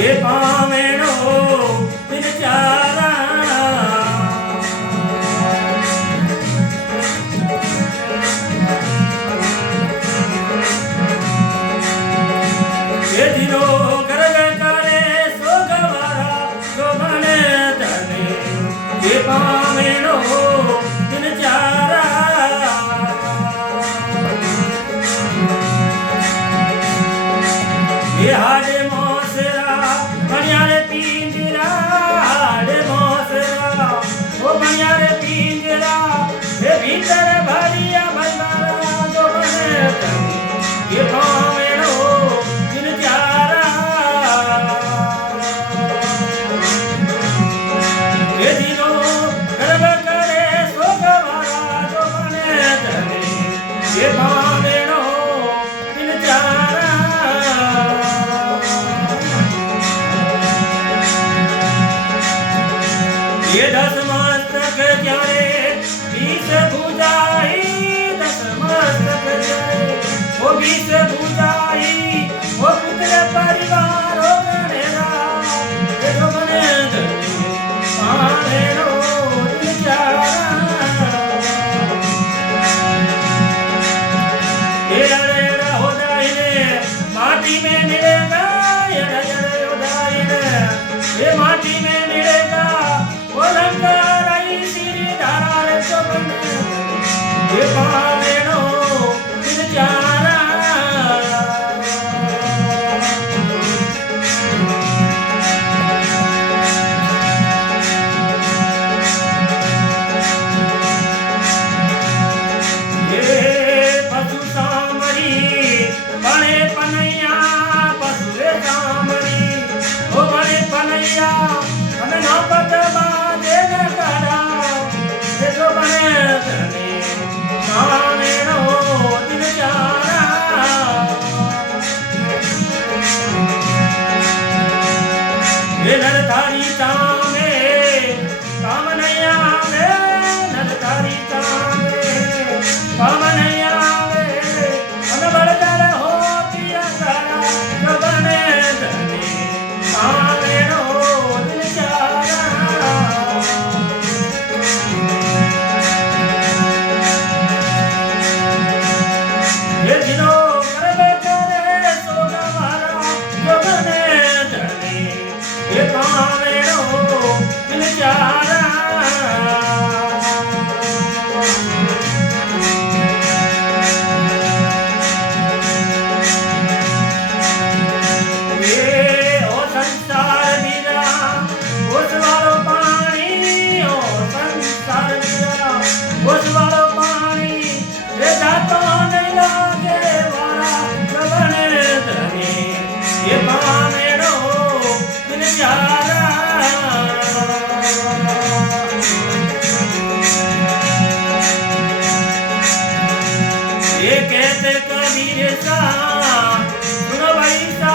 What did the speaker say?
ये पावेणो दिन चारा ये दिनो गर्ग करे सोगवारा शोभने धने ये पावेणो दिन चारा ये हाडे मोसरा बनियारे पिंजरा हाडे मोसरा ओ बनियारे पिंजरा ये भीतर भरिया भंडारा जो बने ये पावेणो दिन चारा ये दिनो गर्व करे सोगवारा जो बने धने ये पावेणो दिन चारा ये दस मस्तक जाने 20 भुजाई 10 मस्तक जाने वो 20 भुजाई वो पुत्र परिवार हो गणेरा ये जो बने धने पावेणो दिन चारा ये अड़ेड़ा हो जाए माटी में मिलेगा ये अड़ेड़ा हो जाए ये माटी में मिलेगा ये पावेणो दिन चारा ये पशु सामरी बड़े पनैया पशु सामरी वो बड़े पनैया हमें ना पता बाजे करा ये जो बने धने पावेणो दिन चारा ये नरधारी तामे काम नहीं आवे नरधारी तामे काम नहीं आवे अनबड़कर हो पिया करा जो बने धने पावेणो दिन चारा ये दिनो गर्व करे सोगवारा जो बने धने ये पावेणो दिन चारा ये ओ संसार मीरा उस वालो पानी ओ संसार मीरा उस वालो पानी ये जातो नहीं लागे वाला जो बने धने ये पावेणो दिन चारा ये कहते कबीर सा सुनो भाई सा